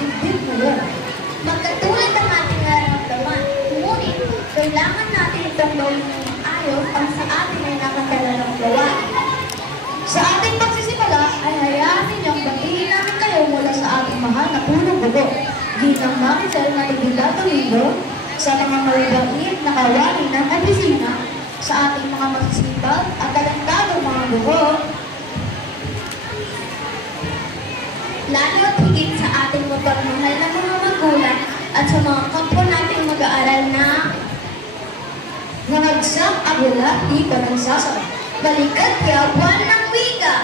dibdib ngayon. Magkatulad ang ating nararamdaman, ngunit kailangan natin itong gawin ng ayos ang sa atin ay nakatala ng gawain. Sa ating pagsisimula ay hayaan ninyong batiin namin kayo mula sa ating mahal na punong dugo. Ginang Maricel na Nagila Domingo, sa mga maligain na kawani ng opisina, sa ating mga masisipag at talentadong mga guro, lalo at higit sa ating mapagmahal na mga magulang at sa mga kapwa nating mag-aaral na nangagsak ang wala di panagsasabay. balikat yawan ng wika,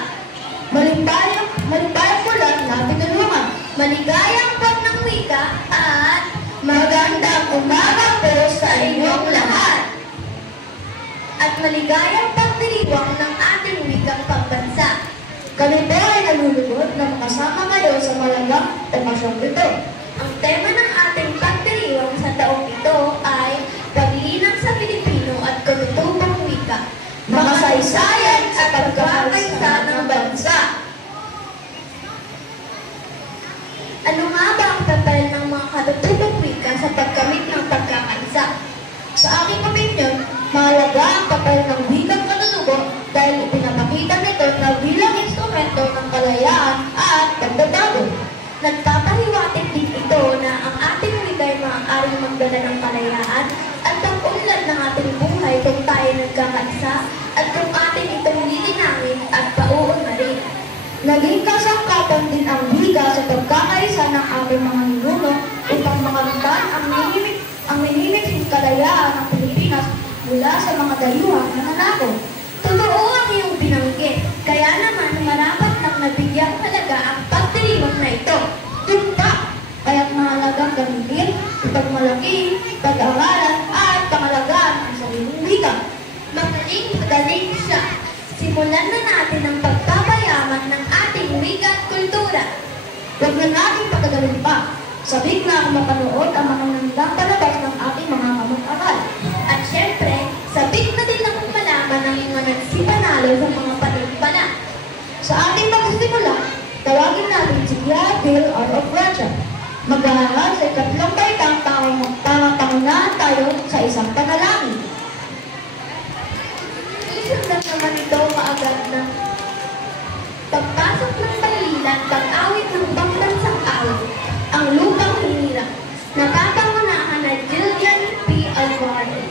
Malimpayang bulan na tinulungan. maligayang pag ng wika at Magandang umaga po sa inyong lahat. at maligayang pagdiriwang ng ating wikang pambansa. Kami po ay nalulugod na makasama kayo sa malagang okasyong ito. Ang tema ng ating pagdiriwang sa taong ito ay paglinang sa Pilipino at katutubong wika, Makasaysayan at pagkakaisa ng bansa. Ano nga ba ang papel ng mga katutubong wika sa pagkamit ng pagkakaisa? Sa aking opinyon, mahalaga ang papel ng wikang katutubo dahil ipinapakita nito na bilang instrumento ng kalayaan at pagbabago. Nagpapahiwatig din ito na ang ating wika ay maaaring magdala ng kalayaan at pag-unlad ng ating buhay kung tayo nagkakaisa at kung ating itong lilinangin at pauunlarin. Naging kasangkapan din ang wika sa pagkakaisa ng ating mga ninuno upang makamtan ang minimiksing kalayaan ng Pilipinas mula sa mga dayuhan na nanako. Totoo ang iyong binanggit, kaya naman marapat nang nabigyang halaga ang pagdiriwang na ito. Tumpa, kaya't mahalagang gamitin, ipagmalaki, pag-aralan at pangalagaan ang sariling wika. Magaling siya. Simulan na natin ang pagpapayaman ng ating wika at kultura. Huwag na natin pagkagawin pa. Sabik na ang mapanood ang mga nandang palabas ng ating mga kamag-aral. At syempre, sabik na din ang malaman ng mga nagsipanalo sa mga panagpala. Sa ating pagsisimula, tawagin natin si Tia Bill R. of Russia. Maghahangal sa ikatlong baitang pangunahan tayo sa isang panalangin. Isundan naman ito kaagad na pagpasok ng palilan, pag-awit ng pambansang awit, ang lupang hinirang, napapangunahan na Jillian P. Alvarez.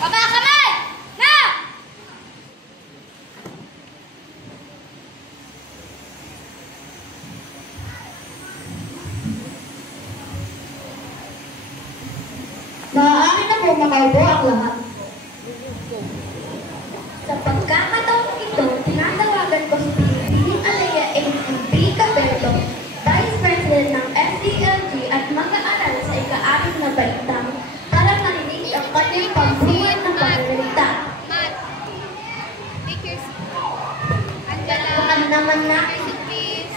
Baba kamay! Na! Maaari na po makaupo ang lahat. Sa pagkakataong ito, tinatawagan ko si Pinipining Alaya M.P. Caberto, Vice President ng SDLG at mag-aaral sa ika-anim na baitang para marinig ang kanyang pagbuhat ng paglalita. Mat. Take your seat. Angela. Bukad naman na. Please.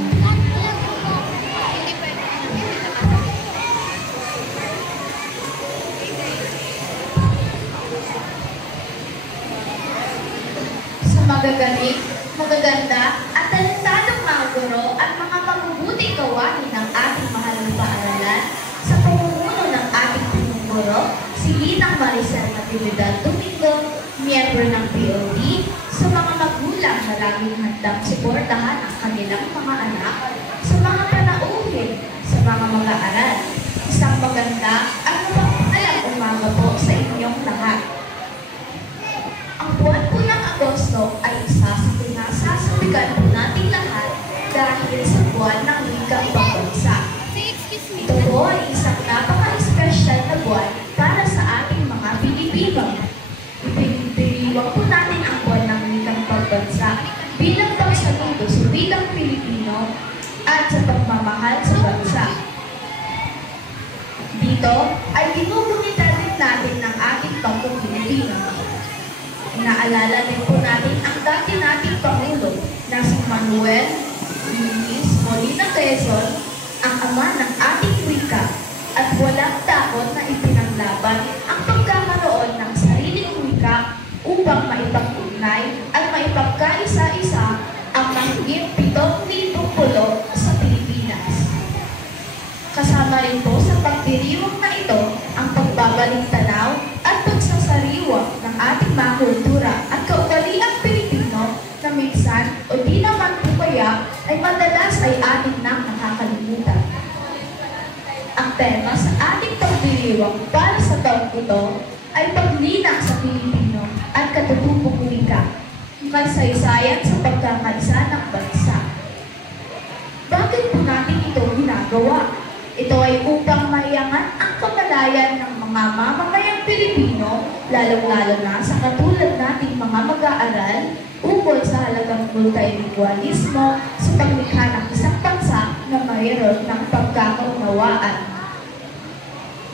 Hindi pwede. Sa magagaling, magaganda at talentadong mga guro at mga mabubuting gawain ng ating mahal na paaralan sa pamumuno ng ating punong guro, si Ginang Maricel Natividad Domingo, miyembro ng POD, sa mga magulang na laging handang suportahan ang kanilang mga anak, sa mga panauhin, sa mga mag-aaral. Isang maganda at mapagpalang umaga po sa inyong lahat. Ang buwan po ng Agosto ay isa sa pinasasabigan po nating lahat dahil sa buwan ng wikang pambansa. Say excuse me. Ito po ay isang napaka-espesyal na buwan para sa ating mga Pilipino. Ipinipiriwang po natin ang buwan ng wikang pambansa bilang pagsaludo sa wikang Pilipino at sa pagmamahal sa bansa. Dito ay ginugunita din natin ng ating pagkong Pilipino. Inaalala din po natin ang dati nating Pangulo na si Manuel Luis Molina Quezon, ang ama ng ating wika, at walang takot na ipinaglaban ang pagkakaroon ng sariling wika upang maipag-ugnay at maipagkaisa-isa ang mahigit 7,000 pulo sa Pilipinas. Kasama rin po sa pagdiriwang na ito ang pagbabalik tanaw at pagsasariwa ng ating mga kultura at kaugaliang Pilipino na minsan o di naman po kaya ay madalas ay ating nang nakakalimutan. Ang tema sa ating pagdiriwang para sa taong ito ay paglinang sa Pilipino at katutubong wika, kasaysayan sa pagkakaisa ng bansa. Bakit po natin ito ginagawa? Ito ay upang maiangat ang kamalayan ng mga mamamayang Pilipino, lalong-lalo na sa katulad nating mga mag-aaral ukol sa halagang multilingualismo sa paglikha ng isang bansa na mayroon ng pagkakaunawaan.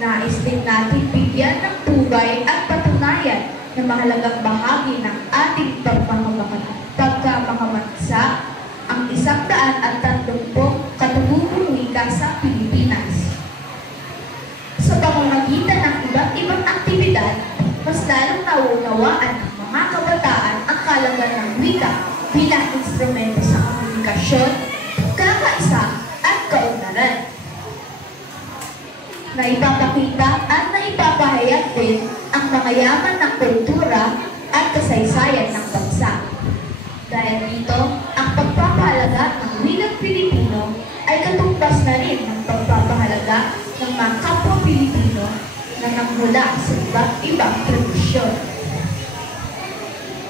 Nais din natin bigyan ng tubay at patunayan na mahalagang bahagi ng ating pagkamamansa ang 130 katutubong wika sa Pilipinas. Sa pamamagitan ng iba't ibang aktibidad, mas lalong nauunawaan ng mga kabataan ang kaalaman ng wika bilang instrumento sa komunikasyon, kakaisa at kaunlaran. Naipapakita at naipapahayag din ang mga yaman ng kultura at kasaysayan ng bansa. Dahil dito, ang pagpapahalaga ng wikang Pilipino ay katumbas na rin ng pagpapahalaga ng mga kapwa Pilipino na nagmula sa iba't ibang tradisyon.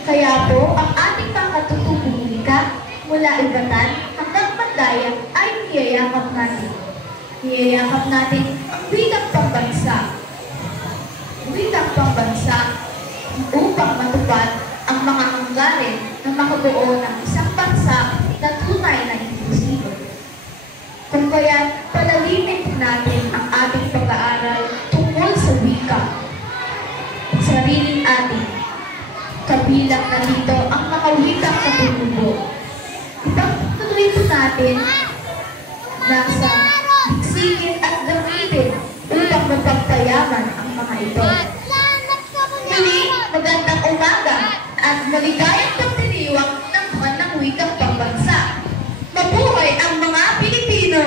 Kaya po, ang ating mga katutubong wika mula Ibatan hanggang Pandayan ay niyayakap natin. Niyayakap natin ang wikang pambansa. Wikang pambansa upang matupad ang mga hanggarin na makabuo ng isang bansa na tunay na inklusibo. Kung kaya, palalimin natin ang ating pag-aaral tungkol sa wika. Sariling atin. Kabilang na dito ang mga wikang katutubo. Ipagtuloy po natin na sa siksinin at gamitin upang mapagpayaman ang mga ito. Muli, magandang umaga at maligayang pagdiriwang ng buwan ng wikang pambansa. Mabuhay ang mga Pilipino!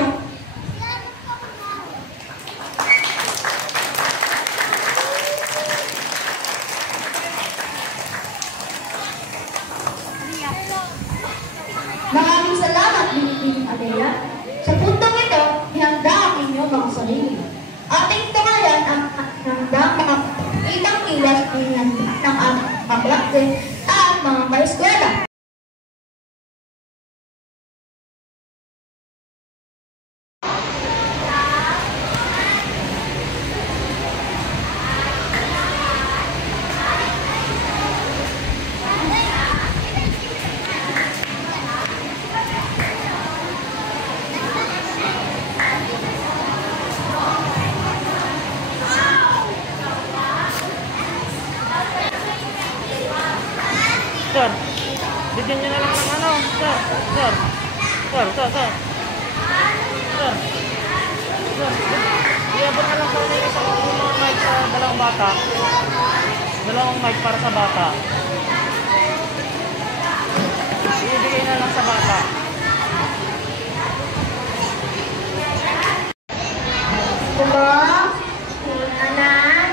estudyante at mga kaeskwela. Sir, bigyan nyo na lang ng ano, sir. Sir. Sir, sir, sir. Sir. Sir. Iabot na lang sa inyo isang mga mic sa dalawang bata. Dalawang mic para sa bata. Ibigay na lang sa bata. Diba? Anan?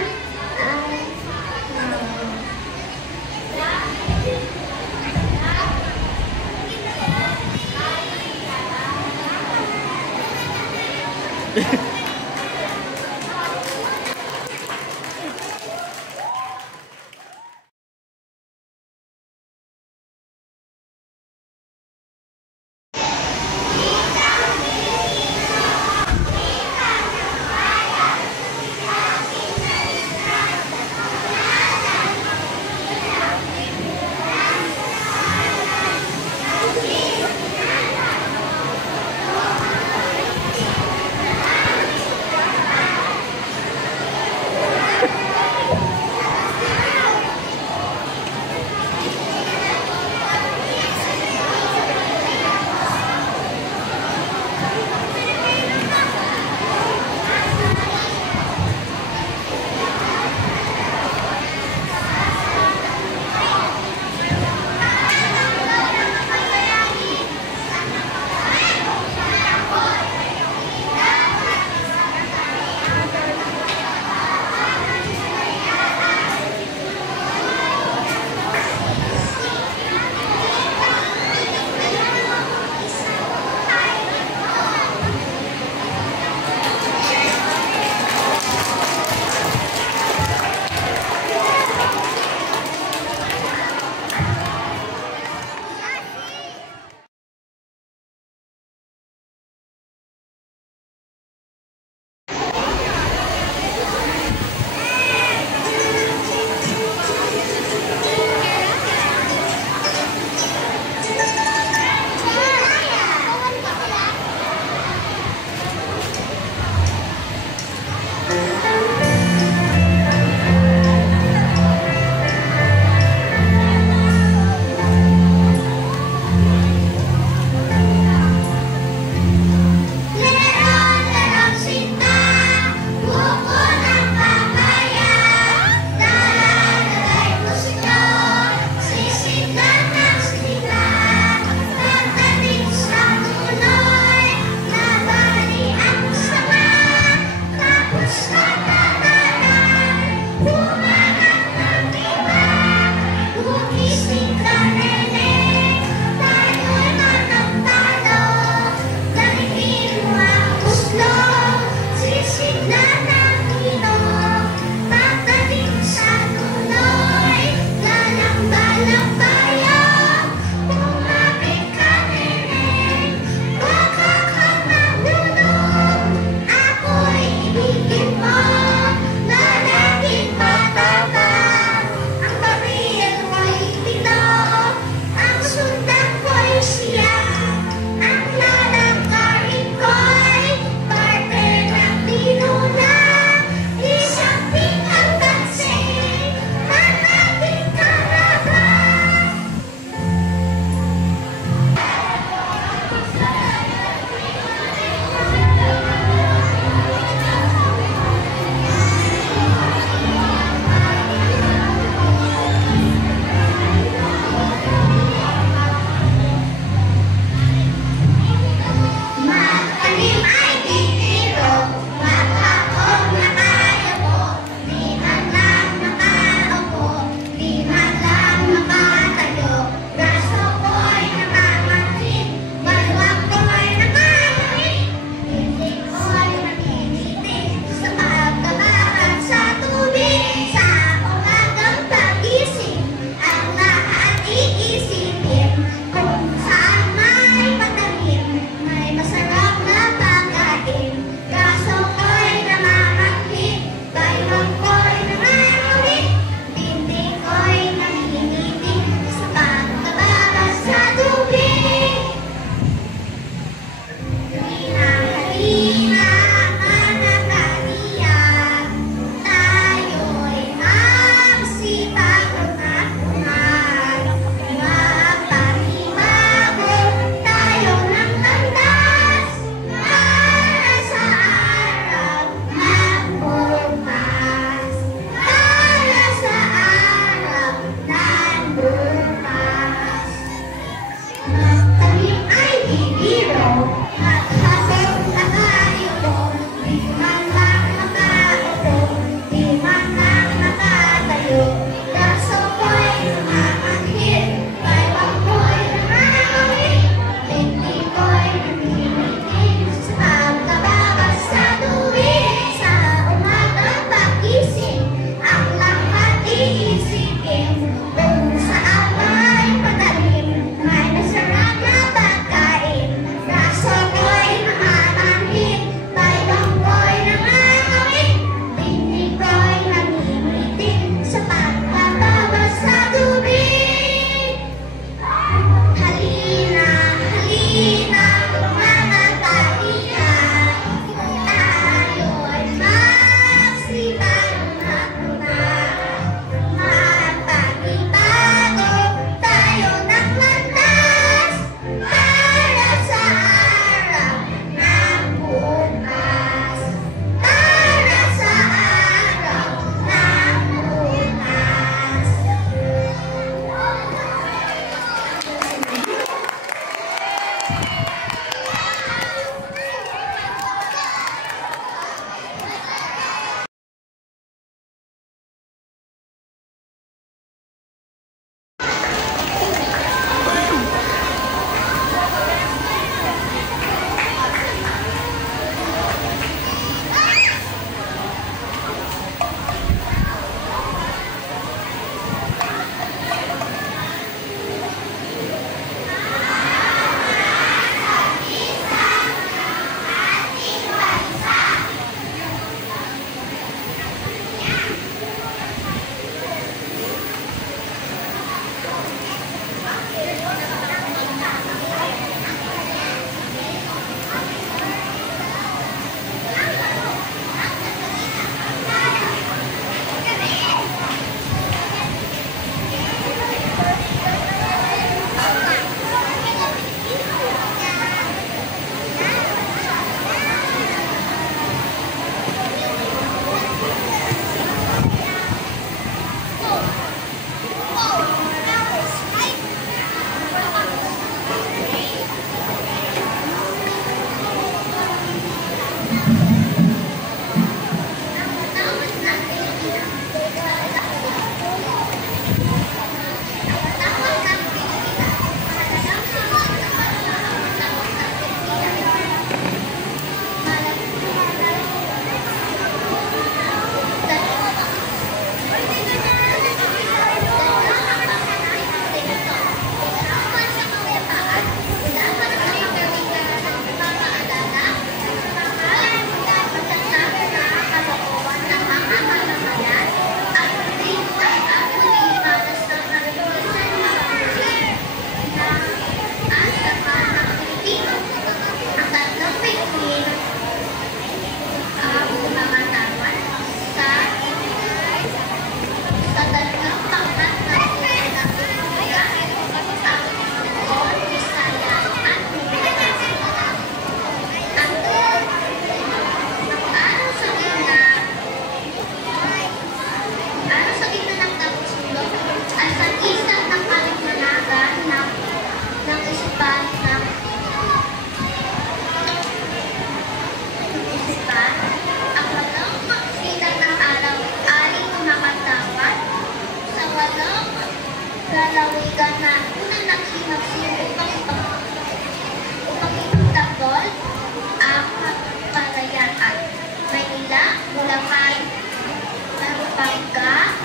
Pagka,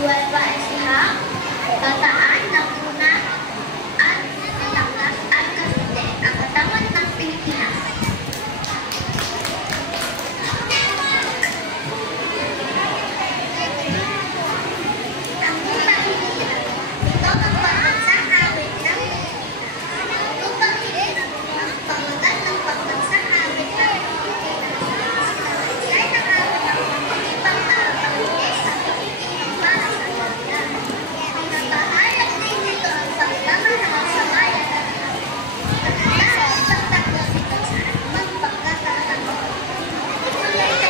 Nueva Ecija, Bataan, Laguna, at Batangas at Cavite, ang katawan ng Pilipinas. Ang upang hirap, ito ang pagbansang awit ng Pilipinas. Upang hirap, ang pamagat ng pagbansang awit ng Pilipinas. Ay nakawit ang pag-ibang pangilinis sa Pilipinas para sa bayan. Pinapahalap din nito ang pagmamahal sa bayan at dahil sa pagkakasito sa anumang pagkakataon. Ituloy sa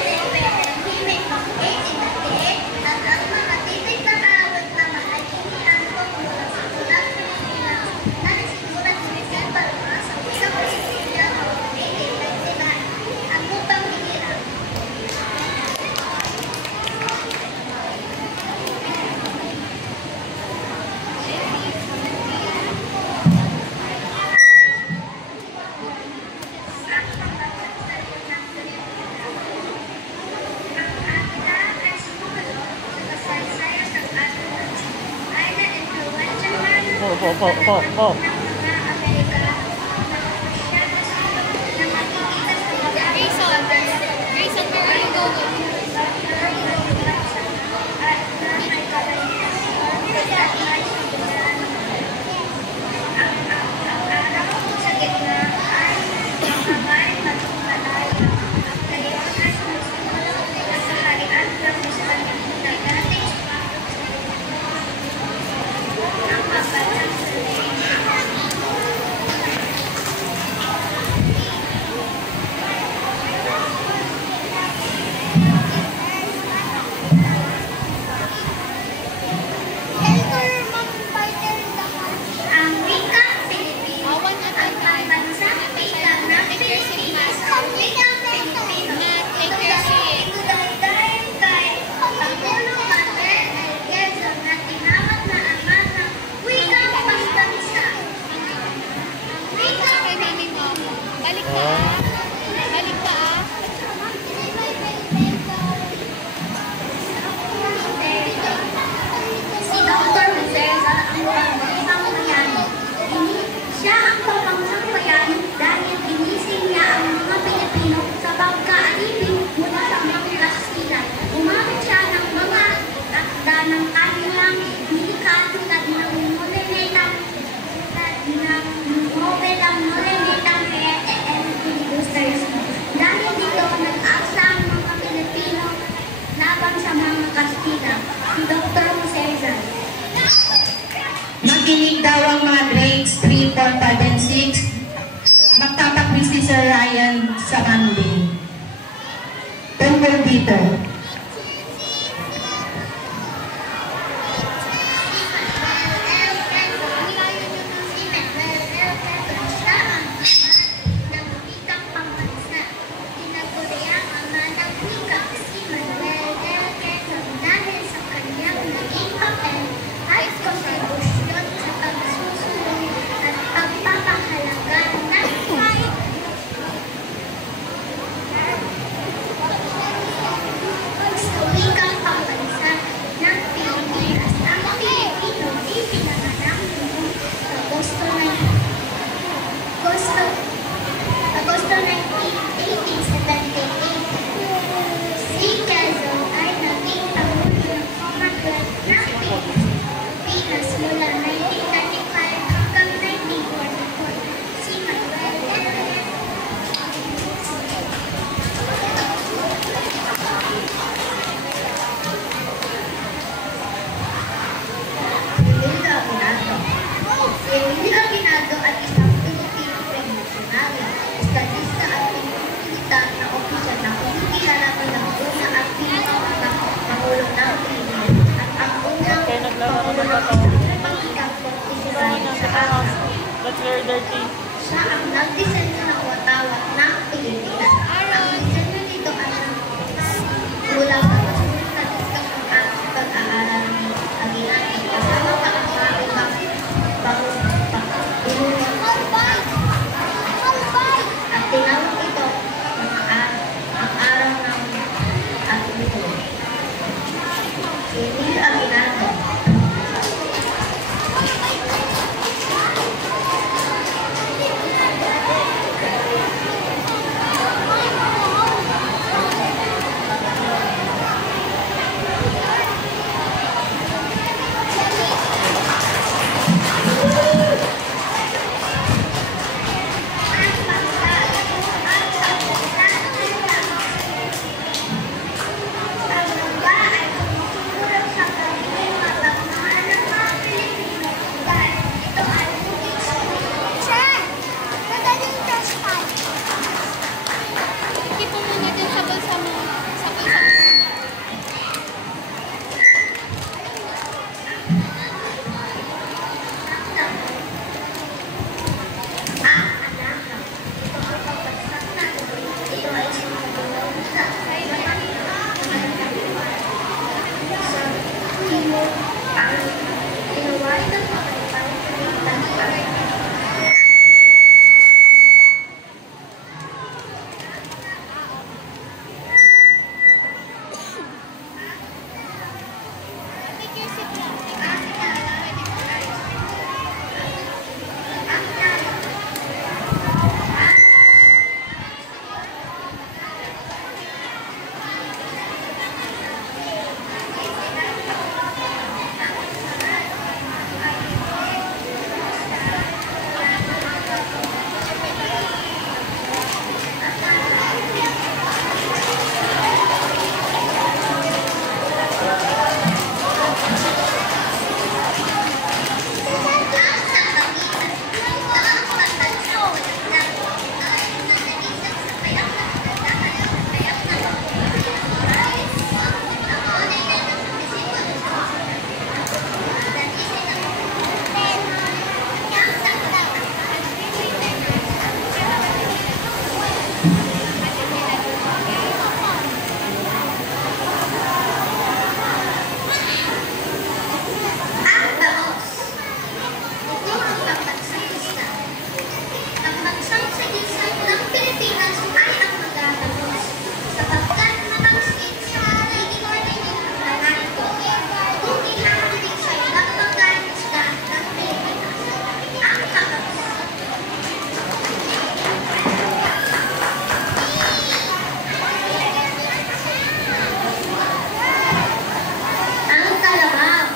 himig ng 1898 at ang mga titig na awit naman ay iniangkot mula sa tulang Pilipinas na nasimulat ni Rizal Balma sa isang Pilipinas noong 1899. Ang upang hirap. Po. Grayson, where are you going? Ang wikang Pilipino, ang pambansang wika ng Pilipinas, ang wikang Pilipino. Ito dahil kay Pangulong Manuel L. Quezon na tinawag na ama ng wikang pambansa. Wikang Pilipino. Balik ka ah. Balik ka ah. Si Dr. Rizal ang pambansang bayani. Siya ang pambansang bayani dahil ginising niya ang mga Pilipino sa pagkaalipin mula sa mga Kastilan. Umamit siya ng mga takda ng kanilang milika tulad ng Morenetang Morenetang Rete and Filibusters. Dahil dito nag-asa ang mga Pilipino laban sa mga Kastila. Si Dr. Rizal. Makinig daw ang mga grades 3, 4, 5, and 6. Magtatakwil si Sir Ryan sa Monday. Tungkol dito. Agosto 19, 1878, si Quezon ay naging Pangulo ng Commonwealth ng Pilipinas mula 1935 hanggang 1944. Si Manuel L. Emilio Aguinaldo. Si Emilio Aguinaldo ay isang Pilipino revolusyonaryo, estadista at militar na opisyal na kumikilala bilang una at pinakaunang Pangulo ng Pilipinas at ang unang Pangulo ng pang-ikang konstitusyon sa atin. That's very dirty. Siya ang nagdisenyo ng watawat ng Pilipinas. Ang disenyo nito ay mula sa estadistang pag-aaral ni Aguinaldo kasama pa ang mga ibang at tinawag ito ang araw ng Atubo. Amy Aguinaldo. Ipo muna dyan sa bulsa mo. Sa bulsa mo. Take your seat lang. Ang Baos. Ito ang pambansang isla. Ang bansang sagisag ng Pilipinas ay ang magagalos sapagkat mamangskin sa nagiging ordinyo ang lahat ito. Kung ihahalin sa ibang pagkain isla ng Pilipinas. Ang Baos. Ang Kalabaw.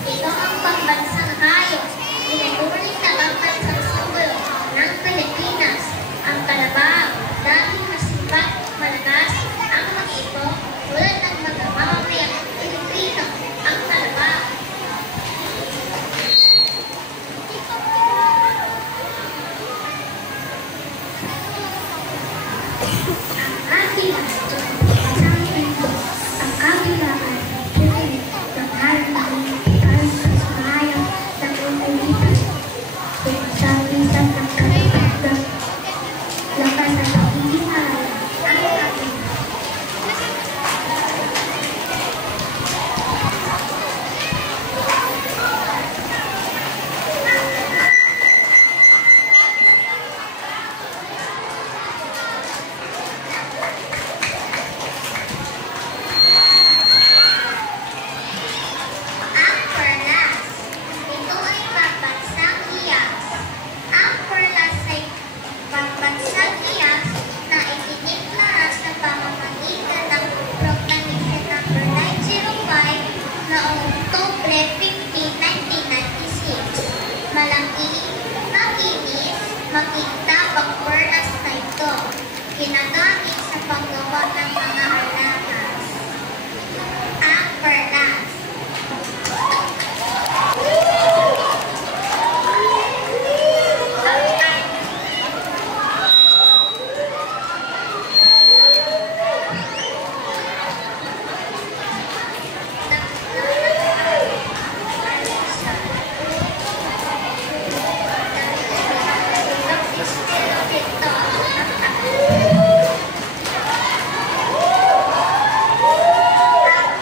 Ito ang pambansang hayop. Tinuturing na pambansang simbolo ng Pilipinas. Ang kalabaw, dahil masipag, malakas, ang mag-ito, tulad ng mga mamamayang Pilipino, ang kalabaw. Ang ating isang pinto, ang kabilaan, pilit, ng halaman, tayo sa sumaya, ng umulitan. Pinagsabitan ng kalimutan, lakas na nagiging halala, ang ating ang Perlas. Ito ay pambansang iyas. Ang Perlas ay pambansang iyas na itiniglara sa pamamagitan ng Proclamation No. 905 noong Oktubre 15, 1996. Malaki, makinis, makintab ang Perlas na ito. Ginagamit sa paggawa ng mga alahas. Ang Perlas. Ang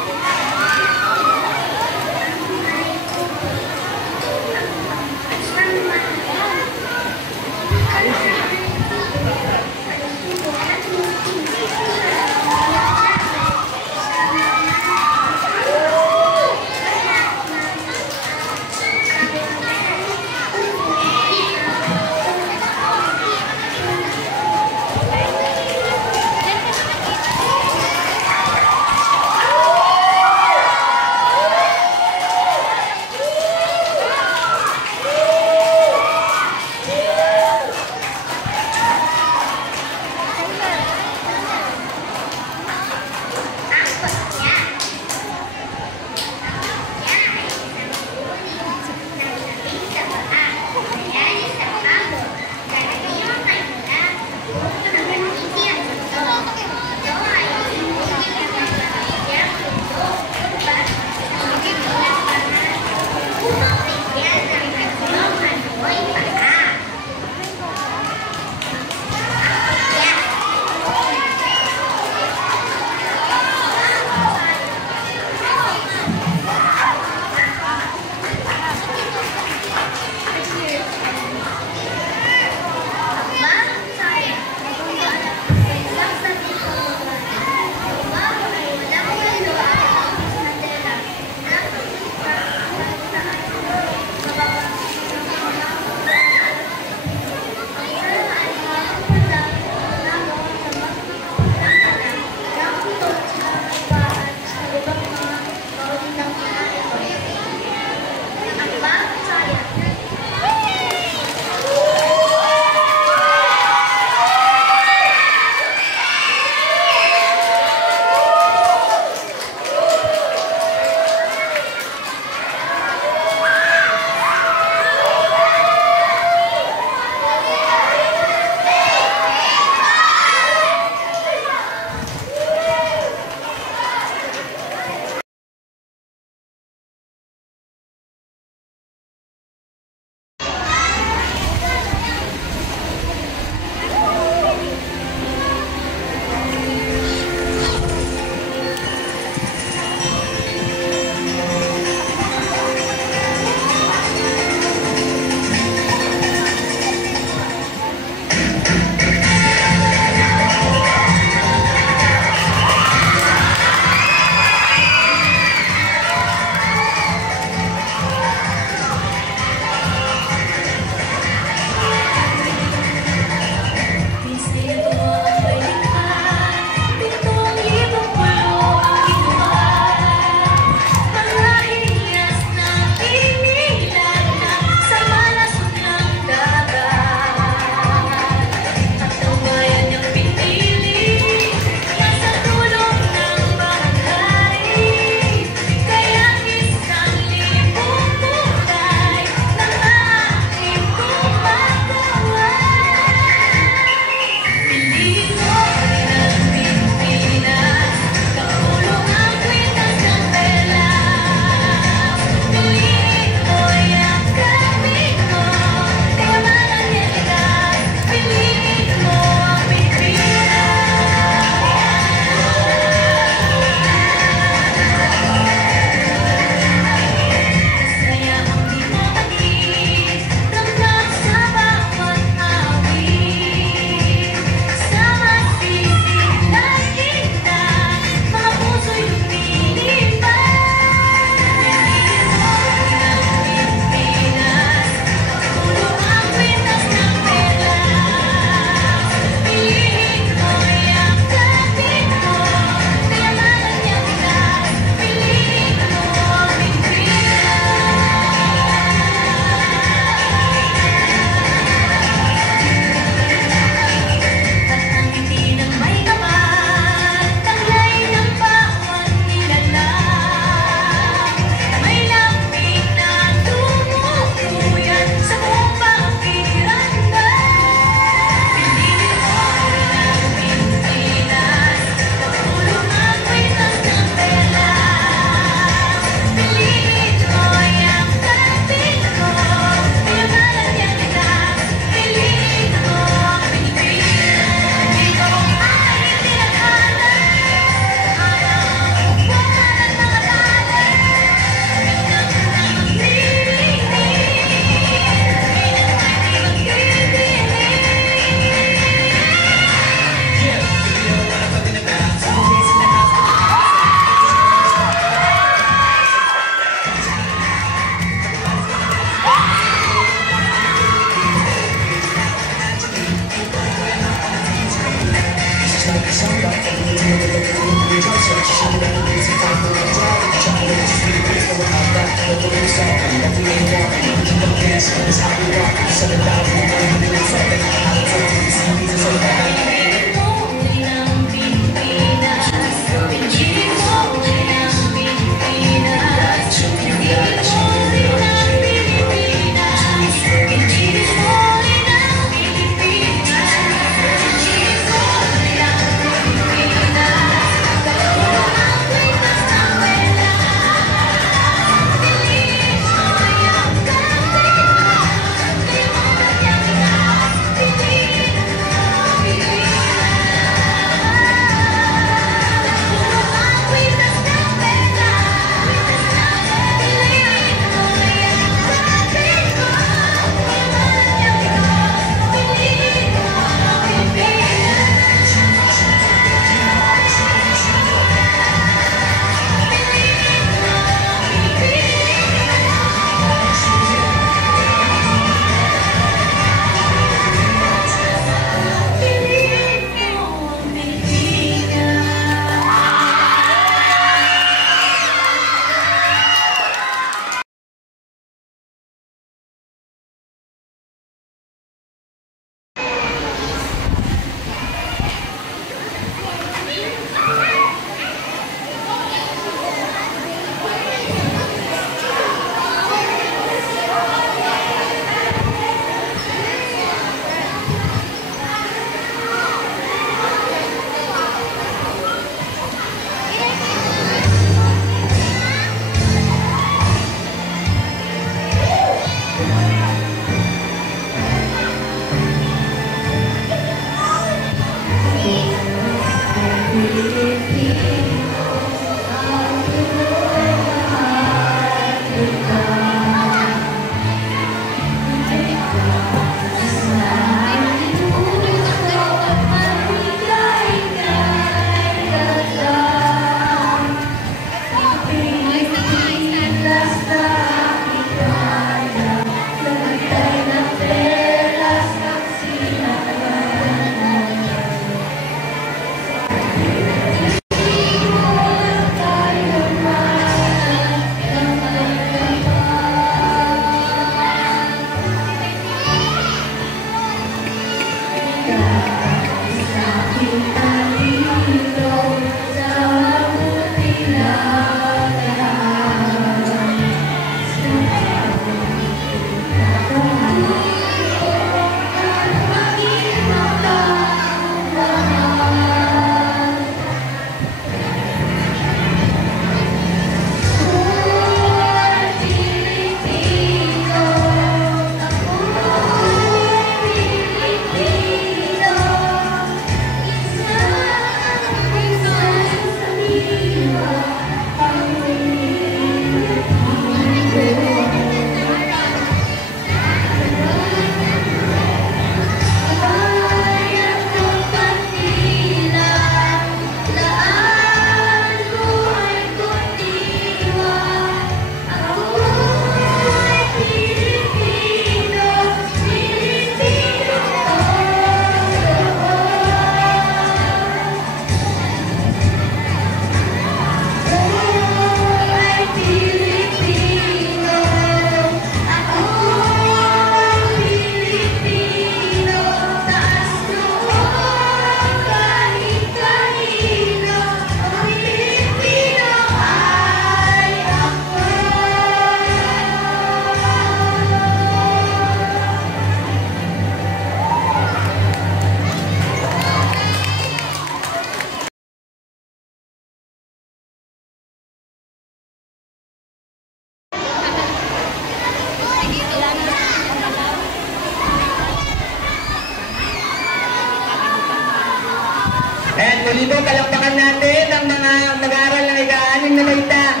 Muli po, palakpakan natin ang mga nag-aaral ng ika-anim na baitang.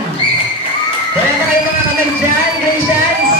Wala na kayo mga kamay dyan, Gracians?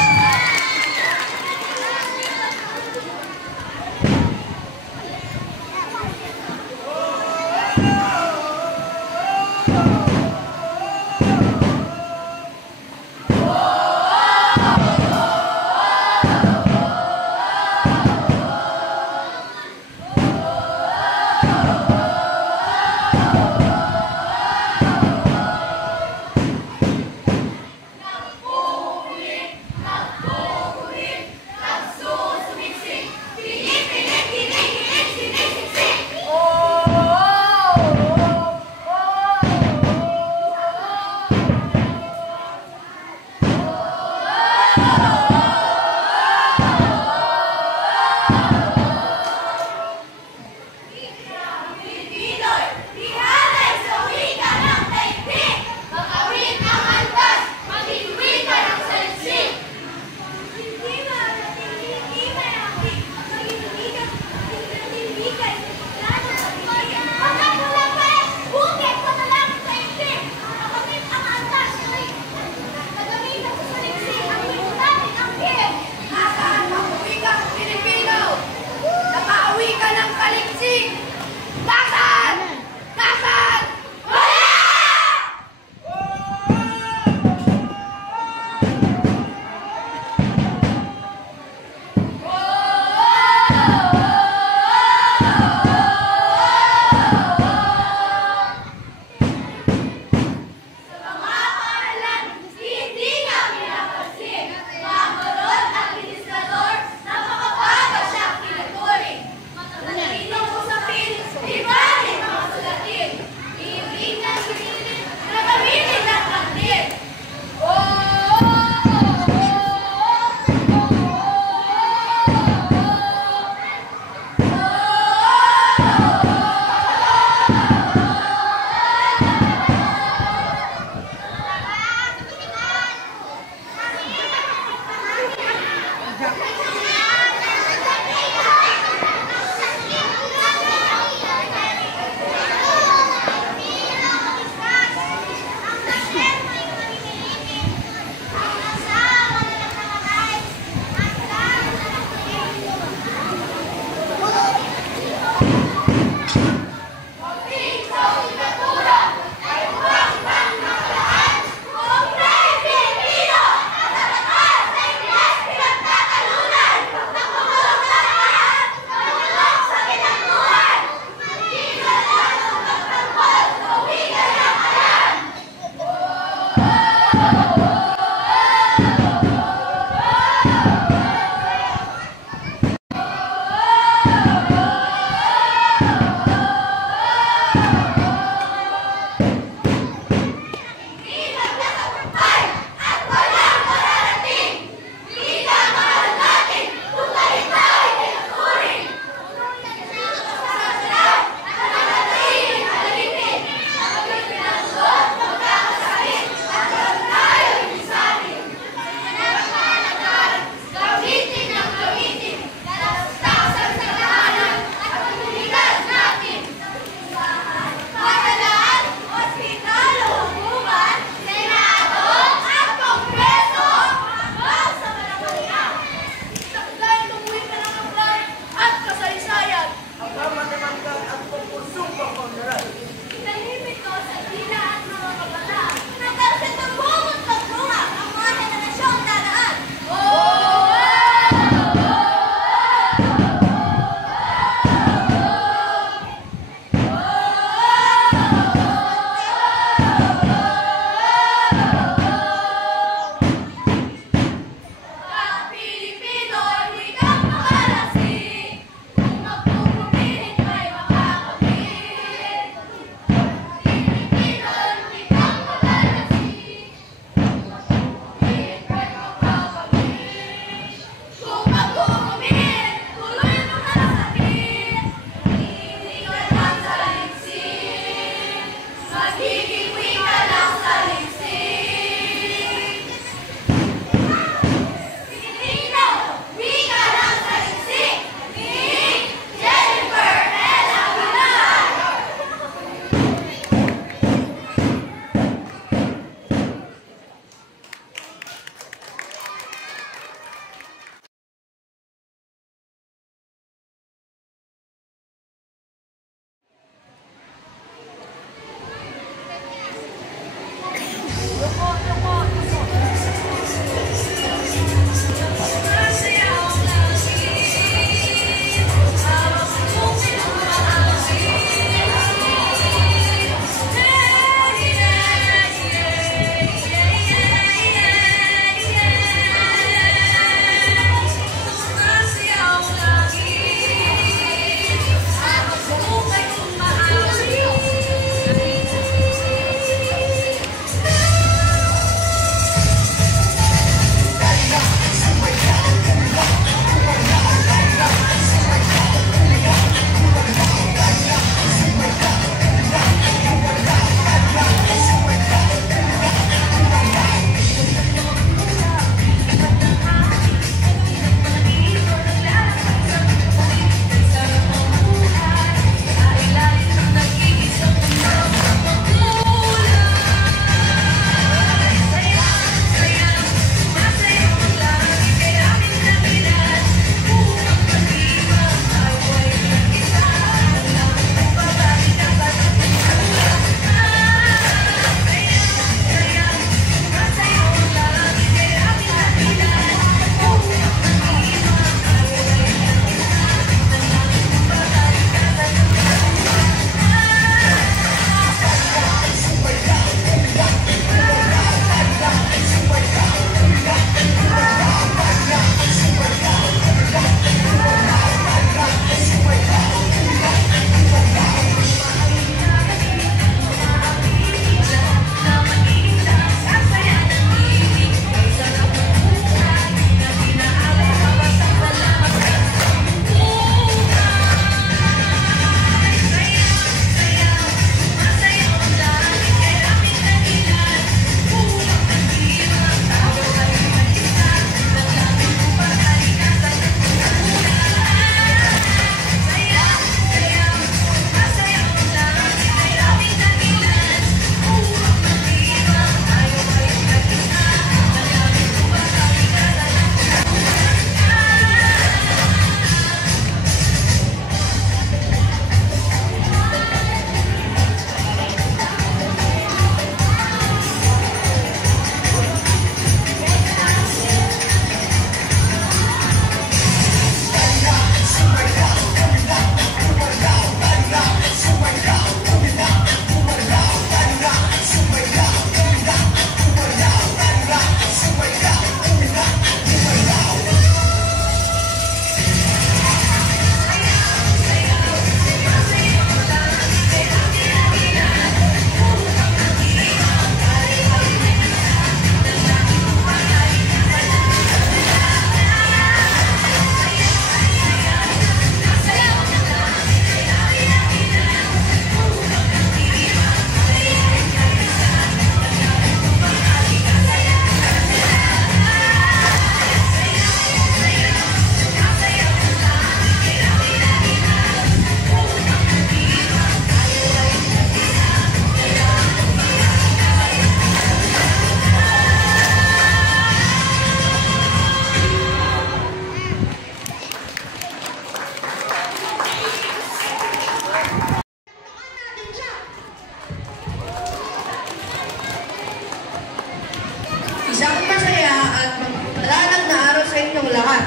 Isang masaya at magpalalag na araw sa inyong lahat.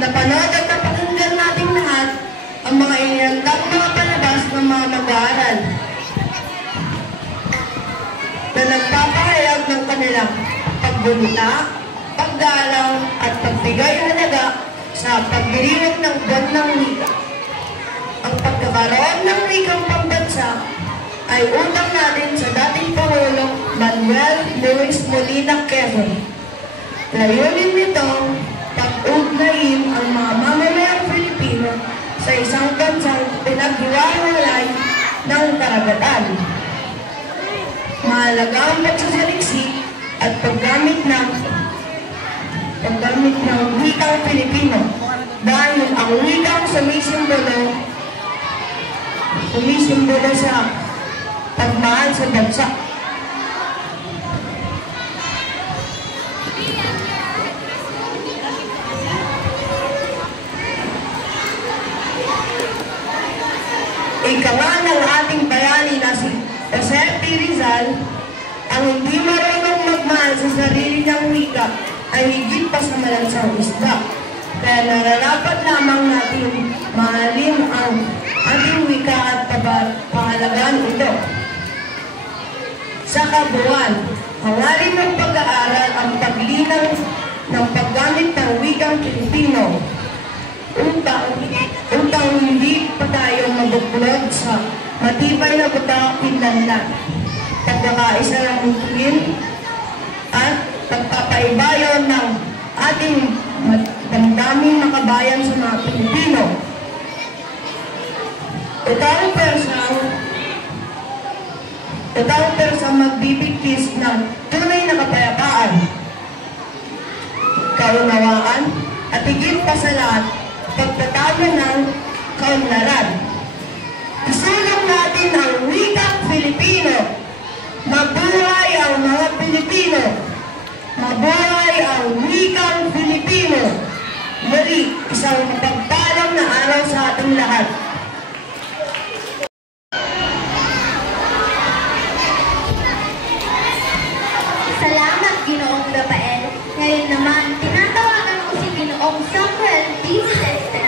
Napanood at napakinggan natin lahat ang mga inihanggang mga palabas ng mga mag-aaral na nagpapahayag ng kanilang pagbunita, paggalang at pagbigay halaga sa pagdiriwang ng buwan ng wika. Ang pagkakaroon ng wikang pambansa ay utang natin sa dating Pangulong Manuel Luis Molina Quezon. Layunin nitong pag-ugnayin ang mga mamamayang Pilipino sa isang bansang pinaghiwalay ng karagatan. Mahalaga ang pagsasaliksik at paggamit ng wikang Pilipino dahil ang wikang sumisimbolo sa pagmahal sa bansa. Ika nga ng ating bayani na si Jose P. Rizal, ang hindi marunong magmahal sa sarili ng wika ay higit pa sa malansang isda. Kaya nararapat lamang natin mahalin ang ating wika at pahalagaan ito. Sa kabuuan, hangarin ng pag-aaral ang paglinaw ng paggamit ng wikang Pilipino upang hindi pa tayo mabuklod sa matibay na butang kinlanlan, pagkakaisa ng mutuin at pagpapaibayo ng ating damdaming makabayan sa mga Pilipino. Ito ang persang magbibigkis ng tunay na kapayapaan, kaunawaan, at higit pa sa lahat, pagtatago ng kaunlaran. Isulong natin ang wikang Filipino. Mabuhay ang mga Pilipino. Mabuhay ang wikang Filipino. Muli, isang mapagpalang na araw sa ating lahat. Salamat, Ginoong Rafael. Ngayon naman, tinatawagan ko si Ginoong Samuel D. Celeste,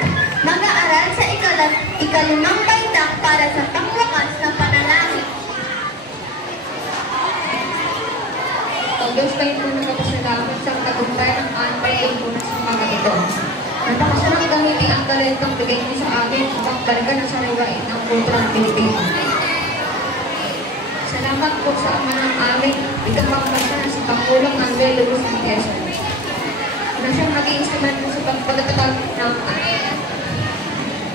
mag-aaral sa ikalimang baitang para sa pangwakas na panalangin. Ang Diyos kayo po nagpapasalamat sa katagumpay ng aming pagtungkulan sa mga ito. Napakasalang gamitin ang talentong bigay niyo sa amin upang balikan ang sariwain ng kultura ng Pilipino. Salamat po sa ama ng aming itong pagpasa na si Pangulong Manuel Luis Molina Quezon na siyang naging instrument po sa pagpatatag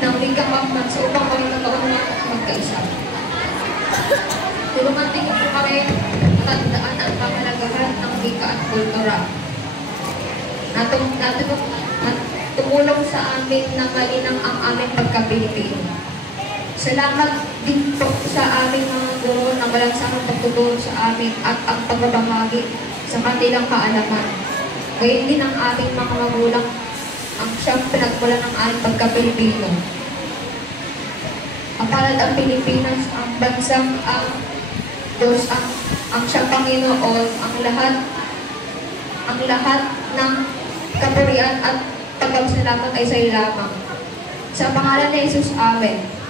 ng wikang pambansa upang kami magkaunawaan at magkaisa. Tulungan din po kami tandaan ang panghalagahan ng wika at kultura na tumulong sa amin na malinang ang aming pagka-Pilipino. Salamat din po sa aming mga guro na walang samang pagtuturo sa amin at ang pagbabahagi sa kanilang kaalaman. Gayon din ang aming mga magulang ang siyang pinagmulan ng aming pagka-Pilipino. Ang palad ang Pilipinas, ang bansang ang Diyos, ang siyang Panginoon, ang lahat ng kapurian at pagpapasalamat ay sa iyo lamang. Sa pangalan ni Jesus, Amen.